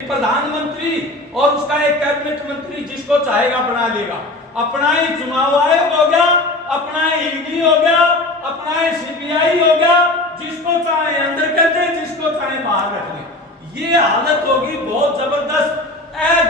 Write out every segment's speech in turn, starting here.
प्रधानमंत्री और उसका एक कैबिनेट मंत्री जिसको चाहेगा बना लेगा। अपना ही चुनाव आयोग हो गया, अपना ही ईडी हो गया, अपना ही सीबीआई हो गया, जिसको चाहे अंदर कर दे, जिसको चाहे बाहर रख ले। ये हालत होगी बहुत जबरदस्त।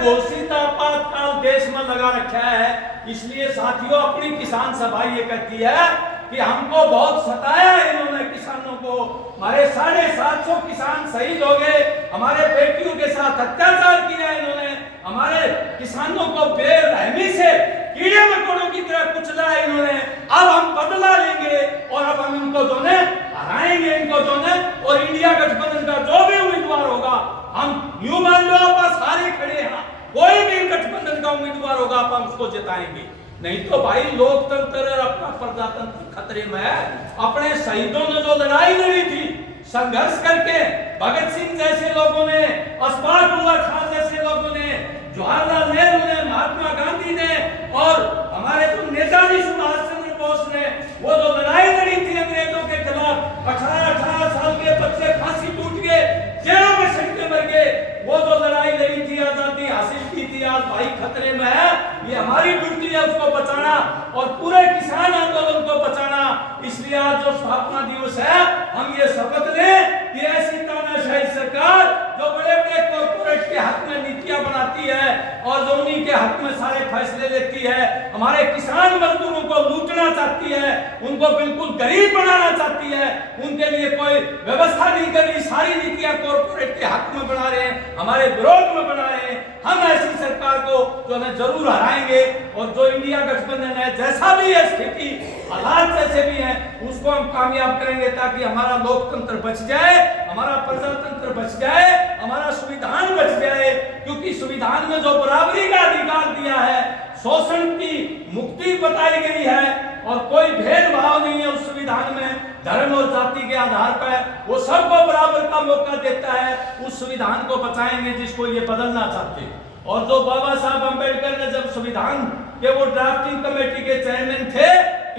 घोषित आपातकाल देश में लगा रखा है। इसलिए साथियों, अपनी किसान सभा ये कहती है कि हमको बहुत सताया इन्होंने किसानों को। हमारे 750 किसान शहीद हो गए, हमारे बेटियों के साथ अत्याचार किया इन्होंने, हमारे किसानों को बेरहमी से कीड़े मकोड़ों की तरह कुचला है इन्होंने। अब हम बदला लेंगे और अब हम इनको जो है हराएंगे, इनको जो है। और इंडिया गठबंधन का जो भी उम्मीदवार होगा, हम यूं मान लो आप सारे खड़े हैं, कोई भी गठबंधन का उम्मीदवार होगा आप हम उसको जिताएंगे। नहीं तो भाई लोकतंत्र और अपना प्रजातंत्र खतरे में है। अपने शहीदों ने जो लड़ाई लड़ी थी संघर्ष करके, भगत सिंह जैसे लोगों ने, अशफाक उल्लाह खान जैसे लोगों ने, जवाहरलाल नेहरू ने, महात्मा गांधी ने और हमारे तो नेताजी सुभाष चंद्र बोस ने वो जो लड़ाई लड़ी थी अंग्रेजों के खिलाफ, 18-18 साल के बच्चे फांसी टूट गए, जेलों में सड़के मर गए, वो जो लड़ाई लड़ी थी, आजादी हासिल की थी, आज भाई खतरे में है। ये हमारी ड्यूटी है उसको बचाना और पूरे किसान आंदोलन को बचाना। इसलिए आज जो स्थापना दिवस है, हम ये शपथ लें कि ऐसी तानाशाही सरकार जो बड़े बड़े कॉर्पोरेट के हक में नीतियां बनाती है और जो उन्हीं के हक में सारे फैसले लेती है, हमारे किसान मजदूरों को लूटना चाहती है, उनको बिल्कुल गरीब बनाना चाहती है, उनके लिए कोई व्यवस्था नहीं कर रही, सारी नीतियां कॉर्पोरेट के हक में बना रहे हैं, हमारे विरोध में बना रहे हैं। हम ऐसी सरकार को जो है जरूर हराएंगे और जो इंडिया गठबंधन है, जैसा भी है स्थिति, हालात जैसे भी हैं, उसको हम कामयाब करेंगे ताकि हमारा लोकतंत्र बच जाए, हमारा प्रजातंत्र बच जाए, हमारा संविधान बच जाए। क्योंकि संविधान में जो बराबरी का अधिकार दिया है, शोषण की मुक्ति बताई गई है और कोई भेदभाव नहीं है उस संविधान में, धर्म और जाति के आधार पर वो सबको बराबर का मौका देता है। उस संविधान को बचाएंगे जिसको ये बदलना चाहते हैं। और जो बाबा साहब अम्बेडकर ने जब संविधान के वो ड्राफ्टिंग कमेटी के चेयरमैन थे,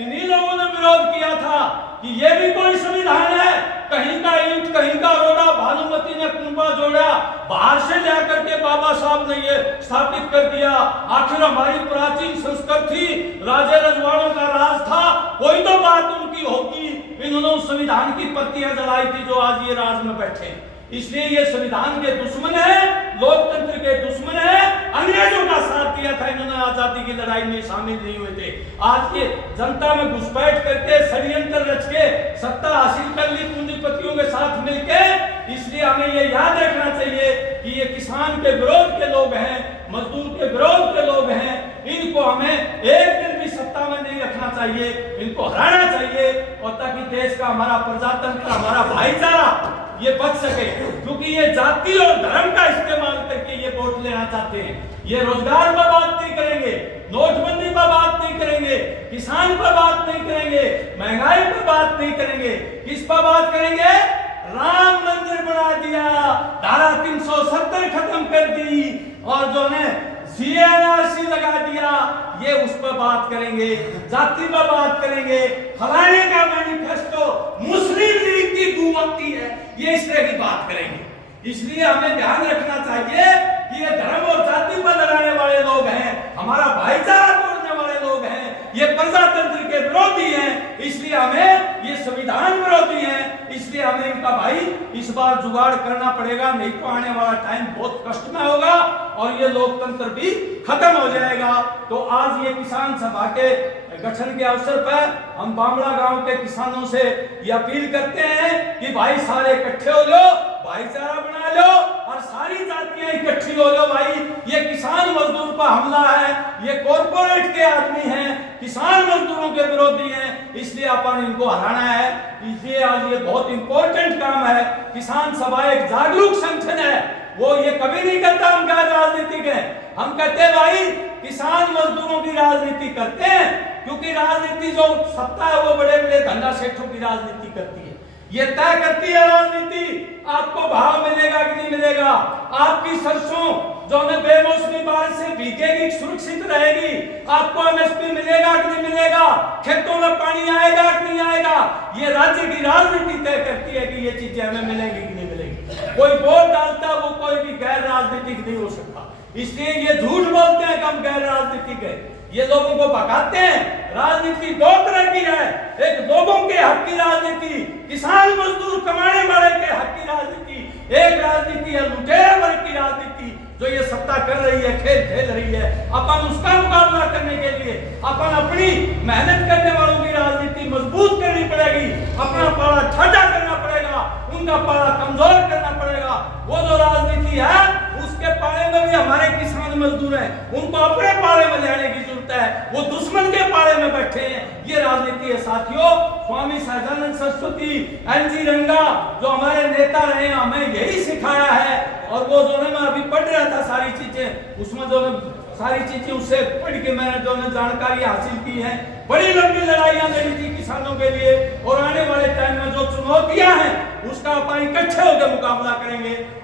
इन्हीं लोगों ने विरोध किया था कि ये भी कोई संविधान है, कहीं का ईंट कहीं का रोड़ा, भानुमति ने कुंभा जोड़ा, बाहर से जाकर के बाबा साहब ने ये स्थापित कर दिया। आखिर हमारी प्राचीन संस्कृति, राजे रजवाड़ों का राज था, कोई तो बात उनकी होगी। इन्होंने संविधान की पत्तियां जलाई थी जो आज ये राज में बैठे। इसलिए ये संविधान के दुश्मन है, लोकतंत्र के दुश्मन है, अंग्रेजों का साथ दिया था, इन्होंने आजादी की लड़ाई में शामिल नहीं हुए थे। आज ये जनता में घुसपैठ करके षड्यंत्र रच के सत्ता हासिल कर ली पूंजीपतियों के साथ मिलकर। इसलिए हमें ये याद रखना चाहिए कि ये किसान के विरोध के लोग हैं, मजदूर के विरोध के लोग हैं, इनको हमें एक दिन भी सत्ता में नहीं रखना चाहिए, इनको हराना चाहिए और ताकि देश का हमारा प्रजातंत्र, हमारा भाईचारा ये बच सके। क्योंकि ये जाति और धर्म का इस्तेमाल करके ये वोट लेना चाहते हैं। ये रोजगार पर बात नहीं करेंगे, नोटबंदी पर बात नहीं करेंगे, किसान पर बात नहीं करेंगे, महंगाई पर बात नहीं करेंगे। किस पर बात करेंगे? राम मंदिर बना दिया, धारा 370 खत्म कर दी और जो है CNRC लगा दिया, ये उस पर बात करेंगे, जाति पर बात करेंगे, फलाने का मैनिफेस्टो मुस्लिम लीग की हुकूमती है, ये इस तरह की बात करेंगे। इसलिए हमें ध्यान रखना चाहिए कि ये धर्म और जाति पर लड़ाने वाले लोग हैं, हमारा भाईचारा तोड़ने वाले लोग हैं, ये प्रजातंत्र के विरोधी हैं। इसलिए हमें ये संविधान विरोधी हैं। इसलिए हमें इनका भाई इस बार जुगाड़ करना पड़ेगा, नहीं तो आने वाला टाइम बहुत कष्टमय होगा और ये लोकतंत्र भी खत्म हो जाएगा। तो आज ये किसान सभा के गठन के अवसर पर हम बामड़ा गांव के किसानों से ये अपील करते हैं कि भाई सारे इकट्ठे हो लो, भाईचारा बना लो और सारी जातियां इकट्ठी हो लो। भाई ये किसान मजदूर पर हमला है, ये कॉर्पोरेट के आदमी हैं, किसान मजदूरों के विरोधी हैं, इसलिए अपन इनको हराना है। इसलिए आज ये बहुत इंपॉर्टेंट काम है। किसान सभा एक जागरूक संगठन है, वो ये कभी नहीं करता हम क्या राजनीतिक है। हम कहते हैं भाई किसान मजदूरों की राजनीति करते हैं, क्योंकि राजनीति जो सत्ता है वो बड़े बड़े धंधा सेठों की राजनीति करती है। ये तय करती है राजनीति, आपको भाव मिलेगा कि नहीं मिलेगा, आपकी सरसों जो है बेमौसमी बारिश से भीगेगी सुरक्षित रहेगी, आपको MSP मिलेगा कि नहीं मिलेगा, खेतों में पानी आएगा कि नहीं आएगा, ये राज्य की राजनीति तय करती है कि ये चीजें हमें मिलेंगी कि नहीं मिलेंगी। कोई वोट डालता है वो कोई भी गैर राजनीतिक नहीं हो सकता। इसलिए ये झूठ बोलते हैं कि हम गैर राजनीतिक है, ये लोगों को भगाते हैं। राजनीति दो तरह की है, एक लोगों के हक की राजनीति, किसान मजदूर कमाने वाले के हक की राजनीति, एक राजनीति है लुटेरे वर्ग की राजनीति जो ये सत्ता कर रही है, खेल खेल रही है। अपन उसका मुकाबला करने के लिए अपन अपनी मेहनत करने वालों की राजनीति मजबूत करनी पड़ेगी, अपना पारा ठंडा करना पड़ेगा, उनका पारा कमजोर करना पड़ेगा। वो जो राजनीति है उसके पारे में भी हमारे किसान मजदूर हैं, उनको अपने पारे में लेने की जरूरत है, वो दुश्मन के पारे में बैठे हैं। ये राजनीति है साथियों। स्वामी सहजानंद सरस्वती, एनजी रंगा जो हमारे नेता रहे हैं, हमें यही सिखाया है। और वो जो है मैं अभी पढ़ रहा था सारी चीजें, उसमें जो सारी चीजें उससे पढ़ के मैंने जो जानकारी हासिल की है। बड़ी लंबी लड़ाइयां लड़ी थी किसानों के लिए, और आने वाले टाइम में जो चुनौतियां हैं उसका अपन इकट्ठे होकर मुकाबला करेंगे।